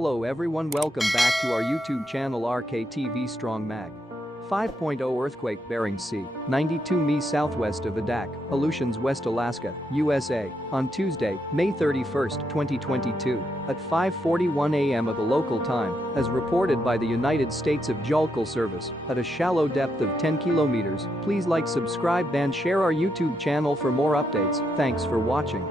Hello everyone, welcome back to our YouTube channel RKTV Strong Mag. 5.0 earthquake Bering Sea, 92 mi southwest of Adak, Aleutians West, Alaska, USA, on Tuesday, May 31, 2022, at 5:41 a.m. of the local time, as reported by the United States Geological Service, at a shallow depth of 10 kilometers. Please like, subscribe and share our YouTube channel for more updates. Thanks for watching.